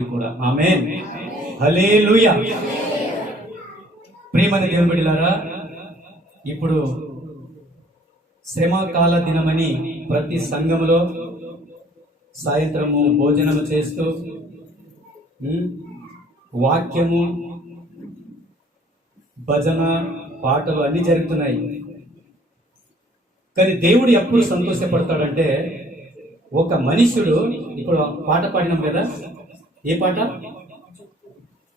కూడా. ఆమె హలేలుయ ప్రియమైన దేవుని బిడ్డలారా ఇప్పుడు శ్రమకాల దినమని ప్రతి సంఘములో సాయంత్రము భోజనము చేస్తూ వాక్యము భజన పాటలు అన్నీ జరుగుతున్నాయి. కానీ దేవుడు ఎప్పుడు సంతోషపడతాడంటే ఒక మనుషుడు ఇప్పుడు పాట పాడినాం కదా ఏ పాట?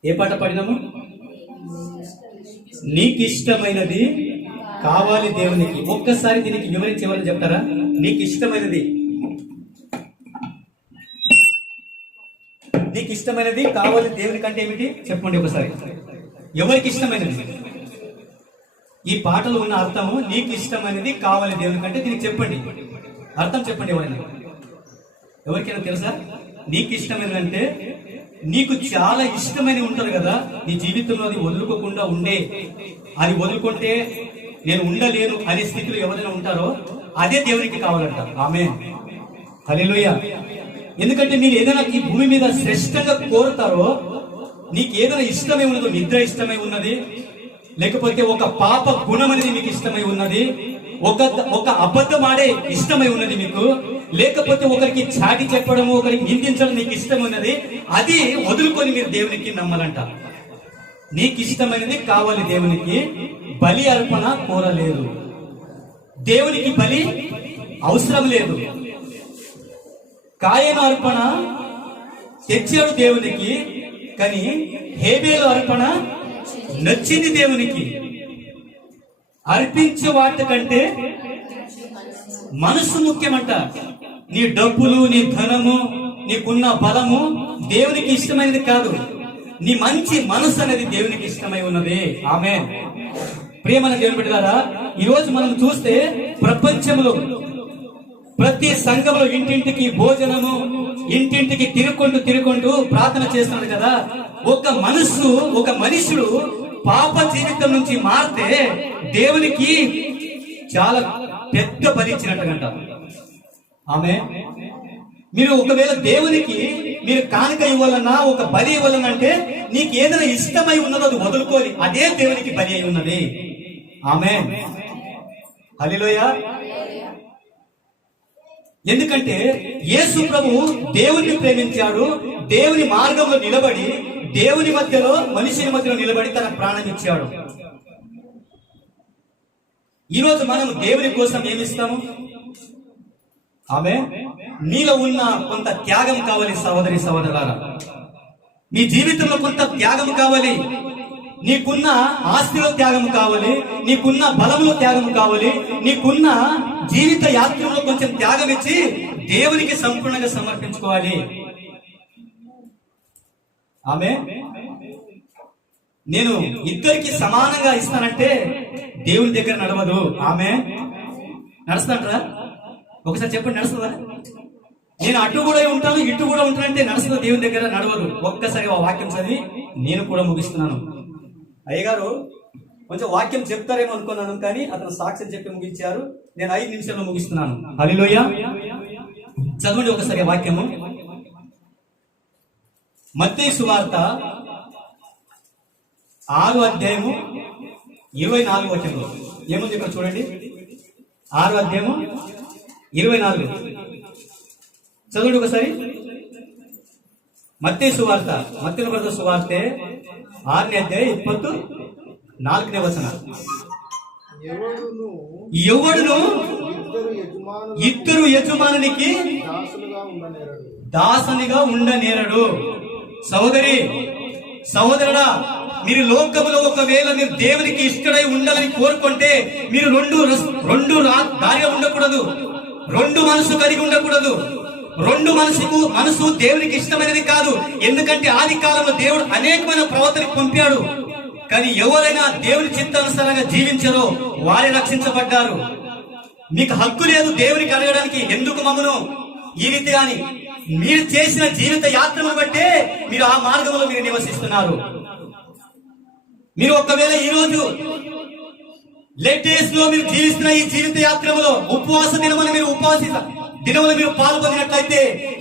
ఏ పాట పాడినాము? నీకు ఇష్టమైనది కావాలి దేవునికి. ఒక్కసారి దీనికి వివరించి ఎవరు చెప్తారా? నీకు ఇష్టమైనది నీకు ఇష్టమైనది కావాలి దేవునికి అంటే ఏమిటి? చెప్పండి ఒకసారి. ఎవరికి ఇష్టమైనది ఈ పాటలో ఉన్న అర్థము నీకు ఇష్టమైనది కావాలి దేవునికి అంటే దీనికి చెప్పండి. అర్థం చెప్పండి ఎవరైనా. ఎవరికైనా తెలుసా? నీకు ఇష్టం ఏంటంటే నీకు చాలా ఇష్టమైనవి ఉంటారు కదా నీ జీవితంలో అది వదులుకోకుండా ఉండే. అది వదులుకుంటే నేను ఉండలేను అనే స్థితిలో ఎవరైనా ఉంటారో అదే దేవునికి కావాలంట. ఆమె హల్లెలూయ. ఎందుకంటే మీరు ఏదైనా ఈ భూమి మీద శ్రేష్టంగా కోరుతారో నీకు ఏదైనా ఇష్టమై ఉన్నదో నిద్ర ఇష్టమై ఉన్నది లేకపోతే ఒక పాప గుణం అనేది మీకు ఇష్టమై ఉన్నది? ఒక ఒక అబద్ధం ఆడే ఇష్టమై ఉన్నది మీకు? లేకపోతే ఒకరికి చాటి చెప్పడము ఒకరికి నిందించడం నీకు ఇష్టం ఉన్నది? అది వదులుకొని మీరు దేవునికి నమ్మాలంట నీకు ఇష్టమైనది కావాలి దేవునికి బలి అర్పణ కోరలేదు. దేవునికి బలి అవసరం లేదు. కాయన అర్పణ తెచ్చాడు దేవునికి కానీ హేబేలు అర్పణ నచ్చింది దేవునికి. అర్పించే వాటి కంటే మనసు ముఖ్యమంట. నీ డబ్బులు నీ ధనము నీకున్న బలము దేవునికి ఇష్టమైనది కాదు. నీ మంచి మనసు అనేది దేవునికి ఇష్టమై ఉన్నది. ఆమె ప్రియమైన దేవుని బిడ్డలారా ఈ రోజు మనం చూస్తే ప్రపంచంలో ప్రతి సంఘంలో ఇంటింటికి భోజనము ఇంటింటికి తిరుక్కుంటూ తిరుక్కుంటూ ప్రార్థన చేస్తున్నాడు కదా. ఒక మనసు ఒక మనుషుడు పాప జీవితం నుంచి మారితే దేవునికి చాలా పెద్ద బలి ఇచ్చినట్టుగంట. ఆమె మీరు ఒకవేళ దేవునికి మీరు కానుక ఇవ్వాలన్నా ఒక బలి ఇవ్వాలనంటే నీకు ఏదైనా ఇష్టమై ఉన్నదో అది వదులుకోవాలి. అదే దేవునికి బలి అయి ఉన్నది. ఆమె హలిలోయ ఎందుకంటే యేసు ప్రభు దేవుని ప్రేమించాడు దేవుని మార్గంలో నిలబడి దేవుని మధ్యలో మనిషిని మధ్యలో నిలబడి తన ప్రాణం ఇచ్చాడు. ఈరోజు మనం దేవుని కోసం ఏమిస్తాము? ఆమె నీలో ఉన్న కొంత త్యాగం కావాలి సహోదరి సహోదరులారా. నీ జీవితంలో కొంత త్యాగం కావాలి నీకున్న ఆస్తిలో త్యాగం కావాలి నీకున్న బలంలో త్యాగం కావాలి నీకున్న జీవిత యాత్రలో కొంచెం త్యాగం ఇచ్చి దేవునికి సంపూర్ణంగా సమర్పించుకోవాలి. ఆమె నేను ఇద్దరికి సమానంగా ఇస్తానంటే దేవుని దగ్గర నడవదు. ఆమె నడుస్తాంటారా? ఒకసారి చెప్పండి నడుస్తుందా? నేను అటు కూడా ఉంటాను ఇటు కూడా ఉంటానంటే నడుస్తుంది? దేవుని దగ్గర నడవదు. ఒక్కసారి ఆ వాక్యం చదివి నేను కూడా ముగిస్తున్నాను. అయ్యగారు కొంచెం వాక్యం చెప్తారేమో అనుకున్నాను కానీ అతను సాక్ష్యం చెప్పి ముగించారు. నేను ఐదు నిమిషాల్లో ముగిస్తున్నాను. హలిలోయ చదవండి ఒకసారి వాక్యము. మత్తే సువార్త ఆరు అధ్యాయము ఇరవై నాలుగు వచ్చంలో ఏముంది ఇక్కడ చూడండి? ఆరు అధ్యాయము ఇరవై నాలుగు. చదవండి ఒకసారి. మత్తే సువార్త మత్తిన సువార్తే ఆరు అధ్యాయ ఇప్పత్తు నాలుగనే వచన. ఎవడును? ఇద్దరు యజమానునికి దాసనిగా ఉండనేరడు. సహోదరి సహోదరుడా మీరు లోకములో ఒకవేళ మీరు దేవునికి ఇష్టడై ఉండాలని కోరుకుంటే మీరు రెండు రెండు రా- దారిగా ఉండకూడదు. రెండు మనసు కలిగి ఉండకూడదు. రెండు మనసుకు మనసు దేవునికి ఇష్టమైనది కాదు. ఎందుకంటే ఆది కాలంలో దేవుడు అనేకమైన ప్రవర్తనకు పంపాడు. కానీ ఎవరైనా దేవుని చిత్తానుసారంగా జీవించారో వారే రక్షించబడ్డారు. మీకు హక్కు లేదు దేవునికి అడగడానికి. ఎందుకు మమ్మను? ఈ రీతి గాని మీరు చేసిన జీవిత యాత్రను బట్టే మీరు ఆ మార్గంలో మీరు నివసిస్తున్నారు. మీరు ఒకవేళ ఈ రోజు లేటెస్ట్లో మీరు జీవిస్తున్న ఈ జీవిత యాత్రలో ఉపవాస దినమని మీరు ఉపవాసిస్తారు దినములు మీరు పాల్గొన్నట్లయితే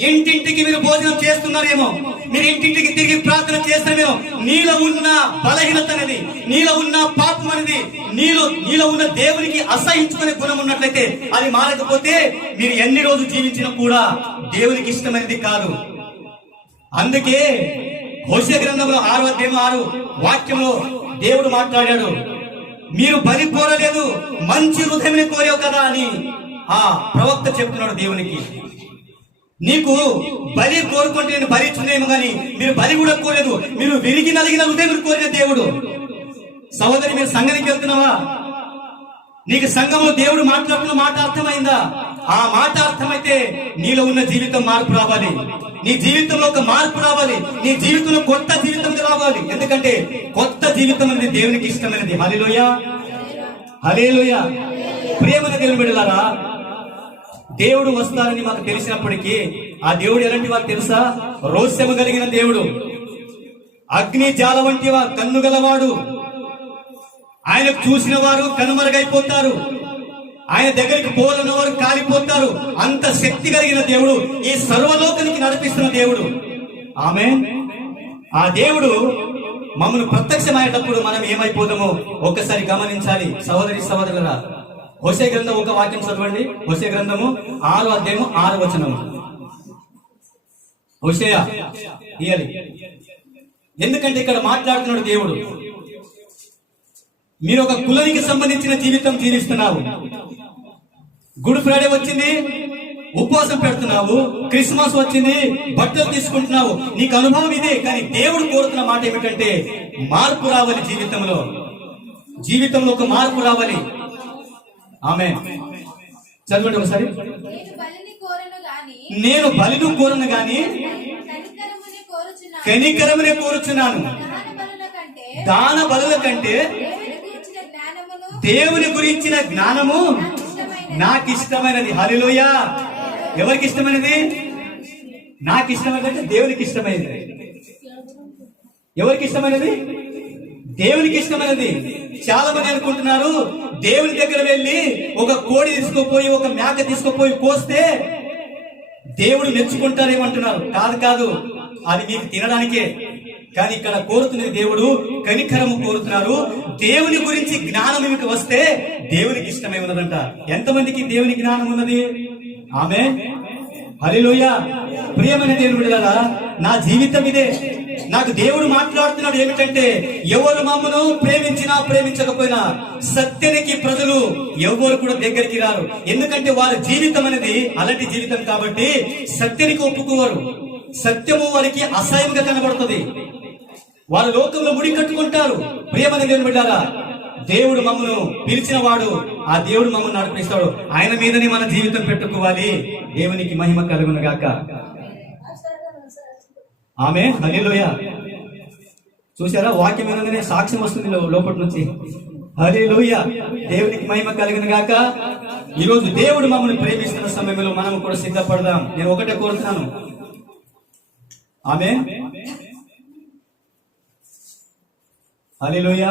ఇంటింటికి మీరు భోజనం చేస్తున్నారేమో. మీరు ఇంటింటికి తిరిగి ప్రార్థన చేస్తారేమో నీలో ఉన్న బలహీనత అనేది నీలో ఉన్న పాపం అనేది నీలో నీలో ఉన్న దేవునికి అసహించుకునే గుణం ఉన్నట్లయితే అది మారకపోతే మీరు ఎన్ని రోజులు జీవించినా కూడా దేవునికి ఇష్టమైనది కాదు. అందుకే హోష గ్రంథంలో ఆరు అధ్యాయం ఆరు వాక్యంలో దేవుడు మాట్లాడాడు మీరు బలి కోరలేదు మంచి హృదయం కోరావు కదా అని. ఆ ప్రవక్త చెప్తున్నాడు దేవునికి నీకు బలి కోరుకుంటే నేను బలి ఇచ్చునేమో కానీ మీరు బలి కూడా కోరలేదు. మీరు విరిగి నలిగిన హృదయం కోరిన దేవుడు. సహోదరి మీరు సంఘానికి వెళ్తున్నావా? నీకు సంఘంలో దేవుడు మాట్లాడుతున్న మాట అర్థమైందా? ఆ మాట అర్థమైతే నీలో ఉన్న జీవితం మార్పు రావాలి. నీ జీవితంలో ఒక మార్పు రావాలి. నీ జీవితంలో కొత్త జీవితం రావాలి. ఎందుకంటే కొత్త జీవితం అనేది దేవునికి ఇష్టమైనది. హలిలోయ హలేలోయ ప్రేమన దేవుని బిడ్డలారా దేవుడు వస్తారని మాకు తెలిసినప్పటికీ ఆ దేవుడు ఎలాంటి వారు తెలుసా? రోస్యము కలిగిన దేవుడు. అగ్ని జాల వంటి వారు కన్ను గలవాడు. ఆయనకు చూసిన వారు కనుమరుగైపోతారు. ఆయన దగ్గరికి పోలన్న వారు కాలిపోతారు. అంత శక్తి కలిగిన దేవుడు ఈ సర్వలోకానికి నడిపిస్తున్న దేవుడు. ఆమె ఆ దేవుడు మమ్మల్ని ప్రత్యక్షమయ్యేటప్పుడు మనం ఏమైపోతామో ఒక్కసారి గమనించాలి. సహోదరి సహోదరులరా హోసే గ్రంథం ఒక వాక్యం చదవండి. హోసే గ్రంథము ఆరు అధ్యాయము ఆరు వచనము. హోషేయ ఎందుకంటే ఇక్కడ మాట్లాడుతున్నాడు దేవుడు. మీరు ఒక కులానికి సంబంధించిన జీవితం జీవిస్తున్నావు. గుడ్ ఫ్రైడే వచ్చింది ఉపవాసం పెడుతున్నావు క్రిస్మస్ వచ్చింది బట్టలు తీసుకుంటున్నావు. నీకు అనుభవం ఇదే కానీ దేవుడు కోరుతున్న మాట ఏమిటంటే మార్పు రావాలి జీవితంలో. జీవితంలో ఒక మార్పు రావాలి. ఆమె చదవండి ఒకసారి. నేను బలిని కోరను గాని కనికరమునే కోరుచున్నాను. దాన బలుల కంటే దేవుని గురించిన జ్ఞానమును దేవుని గురించిన జ్ఞానము నాకు ఇష్టమైనది హలిలోయ ఎవరికి ఇష్టమైనది నాకు ఇష్టమైనది అంటే దేవునికి ఇష్టమైనది ఎవరికి ఇష్టమైనది దేవునికి ఇష్టమైనది. చాలా మంది అనుకుంటున్నారు దేవుని దగ్గర వెళ్ళి ఒక కోడి తీసుకుపోయి ఒక మేక తీసుకుపోయి కోస్తే దేవుడు మెచ్చుకుంటారేమంటున్నారు కాదు కాదు. అది మీకు తినడానికే. కానీ ఇక్కడ కోరుతున్నది దేవుడు కనికరము కోరుతున్నారు. దేవుని గురించి జ్ఞానం మీకు వస్తే దేవునికి ఇష్టమై ఉన్నదంట. ఎంతమందికి దేవుని జ్ఞానం ఉన్నది? ఆమె హరిలోయ ప్రియమైన దేవుడు నా జీవితం ఇదే. నాకు దేవుడు మాట్లాడుతున్నాడు ఏమిటంటే ఎవరు మమ్మను ప్రేమించినా ప్రేమించకపోయినా సత్యనికి ప్రజలు ఎవరు కూడా దగ్గరికి రారు. ఎందుకంటే వారి జీవితం అనేది అలాంటి జీవితం కాబట్టి సత్యనికి ఒప్పుకోరు. సత్యము వారికి అసహ్యంగా కనబడుతుంది. వారు లోకంలో ముడి కట్టుకుంటారు. ప్రియమైన దేవుని బిడ్డారా దేవుడు మమ్మను పిలిచిన వాడు ఆ దేవుడు మమ్మల్ని నడిపిస్తాడు. ఆయన మీదనే మన జీవితం పెట్టుకోవాలి. దేవునికి మహిమ కలుగును గాక. ఆమె హలిలోయ చూసారా వాక్యం ఏదనే సాక్ష్యం వస్తుంది లోపటి నుంచి. హలిలోయ దేవునికి మహిమ కలిగిన గాక. ఈరోజు దేవుడు మమ్మల్ని ప్రేమిస్తున్న సమయంలో మనం కూడా సిద్ధపడదాం. నేను ఒకటే కోరుతాను ఆమె హలిలోయ